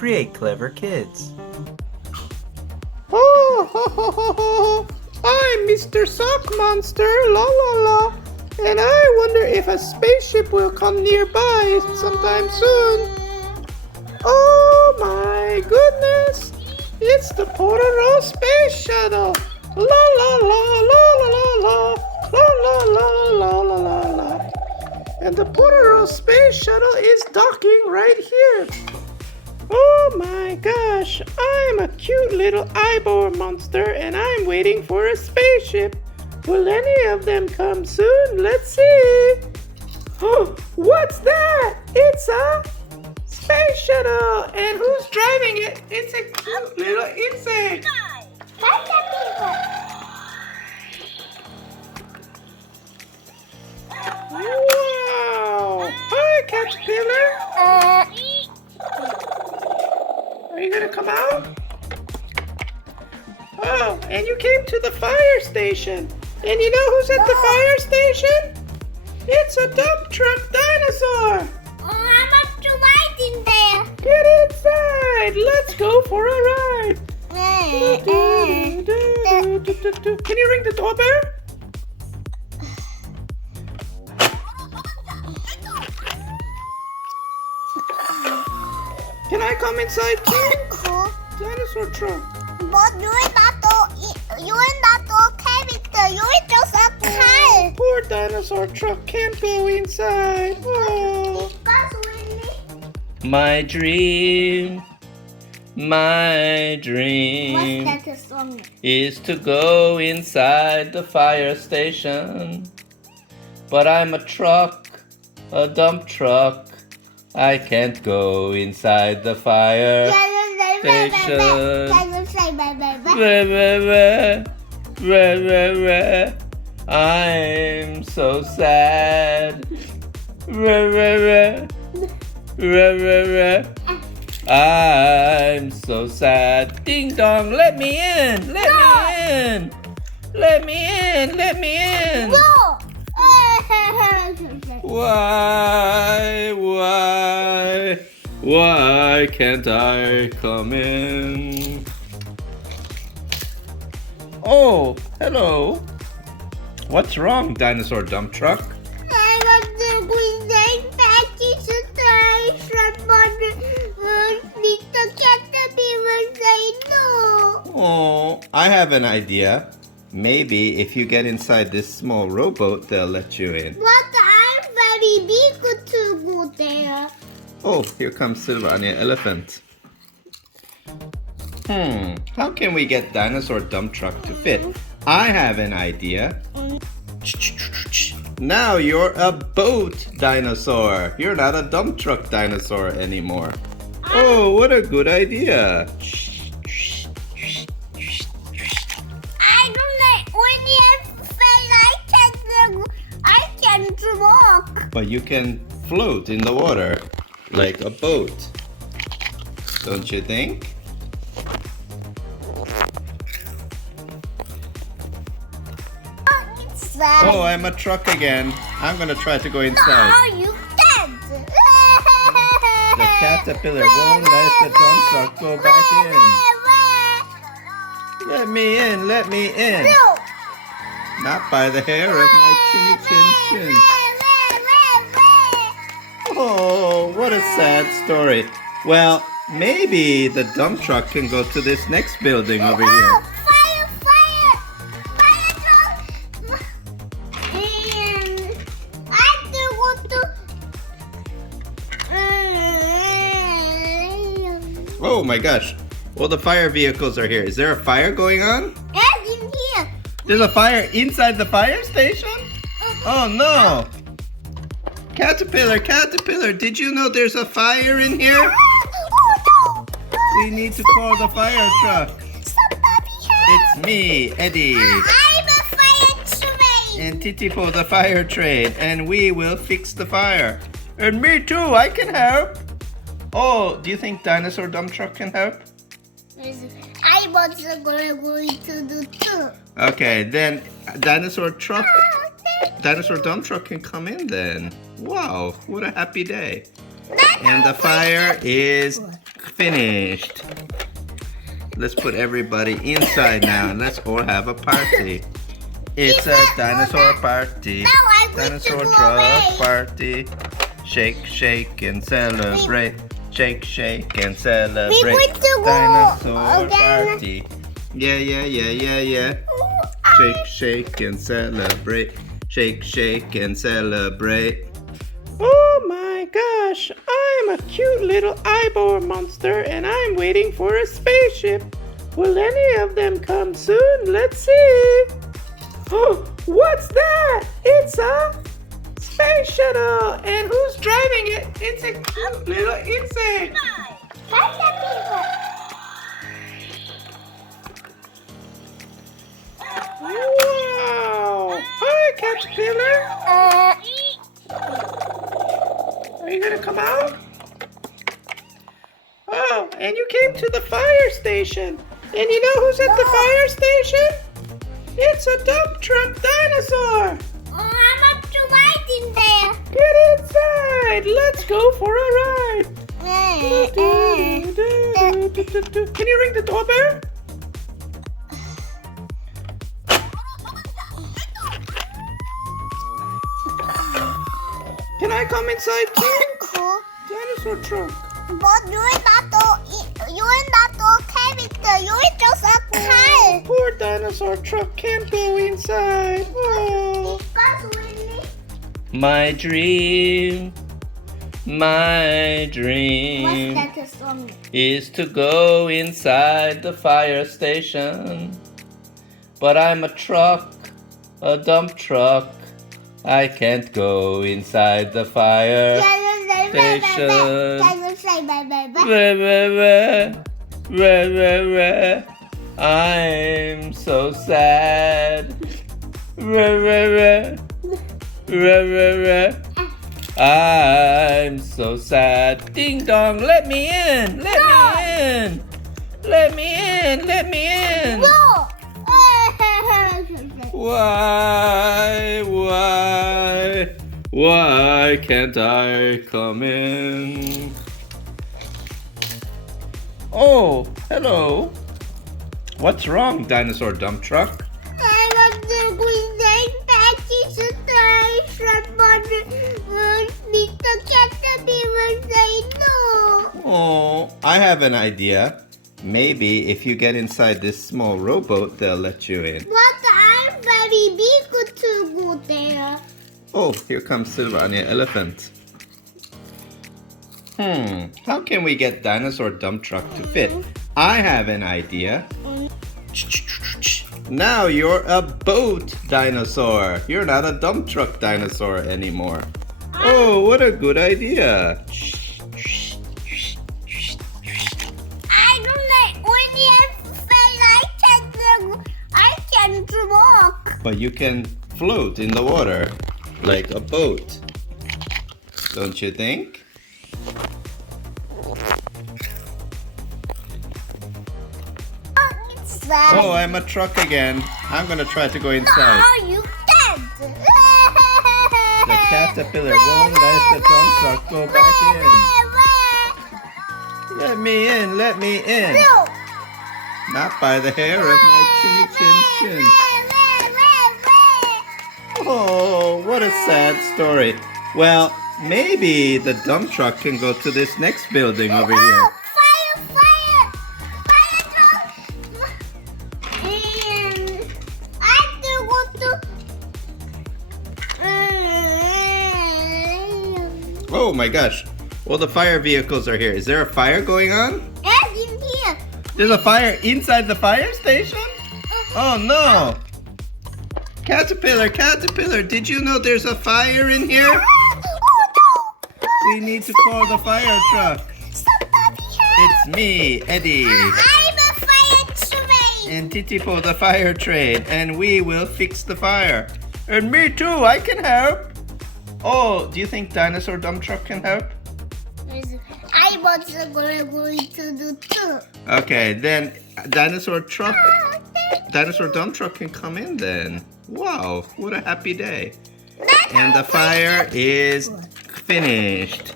create clever kids. Oh, ho, ho, ho, ho. I'm Mr. Sock Monster, la la la. And I wonder if a spaceship will come nearby sometime soon. Oh my goodness! It's the Portero Space Shuttle! La la la la la la la la la la la la la. And the Portero Space Shuttle is docking right here. Oh my gosh, I'm a cute little eyeball monster and I'm waiting for a spaceship. Will any of them come soon? Let's see. Oh, what's that? It's a space shuttle. And who's driving it? It's a cute little insect. Wow. Hi, Caterpillar. Are you gonna come out? Oh, and you came to the fire station. And you know who's at the fire station? It's a dump truck dinosaur. I'm up to ride in there. Get inside. Let's go for a ride. Can you ring the doorbell? Can I come inside too? Cool. Dinosaur truck. But you're not a character. You're just a car. Poor dinosaur truck can't go inside. Oh. My dream What's that song? is to go inside the fire station. But I'm a truck, a dump truck. I can't go inside the fire station. I'm so sad. I'm so sad. Ding dong, let me in. Let me in. Let me in. Let me in. No! Why can't I come in? Oh, hello. What's wrong, dinosaur dump truck? I want to go inside patty station, but Mr. Caterpillar say no. Oh, I have an idea. Maybe if you get inside this small rowboat, they'll let you in. But I'm very big to go there. Oh, here comes Sylvania Elephant. How can we get dinosaur dump truck to fit? I have an idea. Now you're a boat dinosaur. You're not a dump truck dinosaur anymore. Oh, what a good idea. I don't like when you feel I can't walk. But you can float in the water like a boat. Don't you think? Oh, I'm a truck again. I'm gonna try to go inside. Oh, you dead. The caterpillar won't let the dump truck go back in. Let me in, let me in. No. Not by the hair of my chinny chin chin. Oh, what a sad story. Well, maybe the dump truck can go to this next building over here. Oh, fire, fire. Fire truck. And I do want to... Oh my gosh. All the fire vehicles are here. Is there a fire going on? Yes, in here. There's a fire inside the fire station? Oh no! Caterpillar, Caterpillar, did you know there's a fire in here? Oh no! We need to call the fire truck. Somebody help! It's me, Eddie, I'm a fire train! and Titipo the fire train, and we will fix the fire. And me too, I can help. Oh, do you think Dinosaur Dump Truck can help? I was going to do too. Okay, then Dinosaur Dump Truck can come in then. Wow, what a happy day. And the fire is finished. Let's put everybody inside now and let's all have a party. It's a dinosaur party. Dinosaur truck party. Shake, shake and celebrate. Shake, shake and celebrate. Dinosaur party. Yeah. Shake, shake and celebrate. Shake, shake and celebrate. Oh my gosh, I'm a cute little eyeball monster and I'm waiting for a spaceship. Will any of them come soon? Let's see. Oh, what's that? It's a space shuttle. And who's driving it? It's a cute little insect. Wow. Hi, Caterpillar. Are you gonna come out? Oh, and you came to the fire station. And you know who's at the fire station? It's a dump truck dinosaur. I'm up to ride in there. Get inside. Let's go for a ride. Can you ring the doorbell? Can I come inside too? Cool. Dinosaur truck. But you're not the character. You're just a car. Poor dinosaur truck can't go inside. Oh. My dream What's that song? is to go inside the fire station. But I'm a truck, a dump truck. I can't go inside the fire station. I'm so sad. I'm so sad. Ding dong, let me in. Let me in. No. Why can't I come in? Oh, hello. What's wrong, dinosaur dump truck? I want to go inside Patty's station, but Mr. Caterpillar say no. Oh, I have an idea. Maybe if you get inside this small rowboat, they'll let you in. But I'm very big to go there. Oh, here comes Sylvania Elephant. How can we get dinosaur dump truck to fit? I have an idea. Now you're a boat dinosaur. You're not a dump truck dinosaur anymore. Oh, what a good idea. I don't like only if I can walk. But you can float in the water like a boat. Don't you think? Oh, I'm a truck again. I'm gonna try to go inside. Oh, you dead. The caterpillar won't let the dump truck go back in. Let me in. No. Not by the hair of my chin. Oh, what a sad story. Well, maybe the dump truck can go to this next building over here. Fire truck. And I have to go to... Oh my gosh. Well, the fire vehicles are here. Is there a fire going on? And in here. There's a fire inside the fire station? Oh no. Caterpillar, did you know there's a fire in here? Oh no. We need to call the fire truck. Somebody help. It's me, Eddie, I'm a fire train. and Titipo the fire train, and we will fix the fire. And me too, I can help. Oh, do you think dinosaur dump truck can help? I was going to do too. Okay, then dinosaur dump truck can come in then. Wow, what a happy day. And the fire is finished.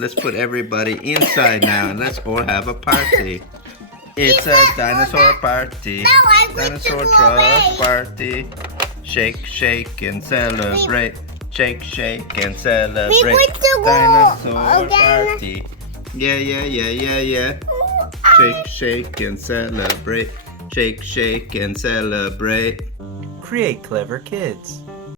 Let's put everybody inside now and let's all have a party. It's a dinosaur party. Dinosaur truck party. Shake, shake and celebrate. Shake, shake and celebrate. going to go Dinosaur again. party. Yeah. Shake, shake and celebrate. Shake, shake and celebrate. Create clever kids.